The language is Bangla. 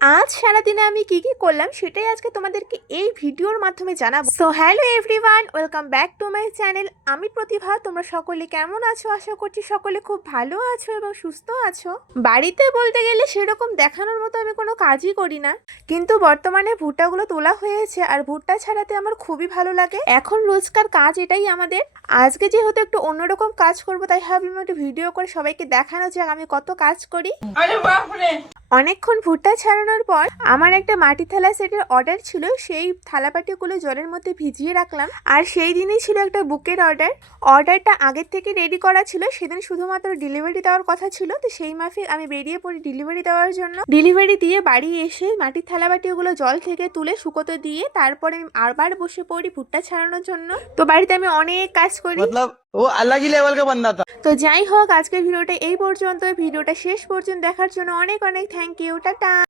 আজ সারাদিনে আমি কি কি করলাম সেটাই আজকে তোমাদেরকে এই ভিডিওর মাধ্যমে জানাবো। So hello everyone, welcome back to my channel. আমি প্রতিভা। তোমরা সকলে কেমন আছো? আশা করছি সকলে খুব ভালো আছো এবং সুস্থ আছো। বাড়িতে বলতে গেলে সেরকম দেখানোর মতো আমি কোনো কাজই করি না, কিন্তু বর্তমানে ভুট্টাগুলো তোলা হয়েছে আর ভুট্টা ছাড়াতে আমার খুবই ভালো লাগে। এখন রোজকার কাজ এটাই আমাদের। আজকে যেহেতু একটু অন্যরকম কাজ করবো, তাই ভাবলাম একটু ভিডিও করে সবাইকে দেখানো যাক আমি কত কাজ করি। অনেকক্ষণ ভুট্টা ছাড়ানোর পর আমার একটা মাটি থালা সেটের অর্ডার ছিল, সেই থালাবাটিগুলো জলের মধ্যে ভিজিয়ে রাখলাম। আর সেই দিনই ছিল একটা বুকের অর্ডারটা আগের থেকে রেডি করা ছিল। সেদিন শুধুমাত্র ডেলিভারি দেওয়ার কথা ছিল, তো সেই মাফিক আমি বেরিয়ে পড়ি ডেলিভারি দেওয়ার জন্য। ডেলিভারি দিয়ে বাড়ি এসে মাটির থালাবাটিগুলো জল থেকে তুলে শুকোতে দিয়ে তারপরে আমি আবার বসে পড়ি ভুট্টা ছাড়ানোর জন্য। তো বাড়িতে আমি অনেক কাজ করি, वो अलग ही लेवल का बंदा था। তো যাই হোক, আজকের ভিডিওটা এই পর্যন্ত। ভিডিওটা শেষ পর্যন্ত দেখার জন্য অনেক অনেক থ্যাংক ইউ। টাটা।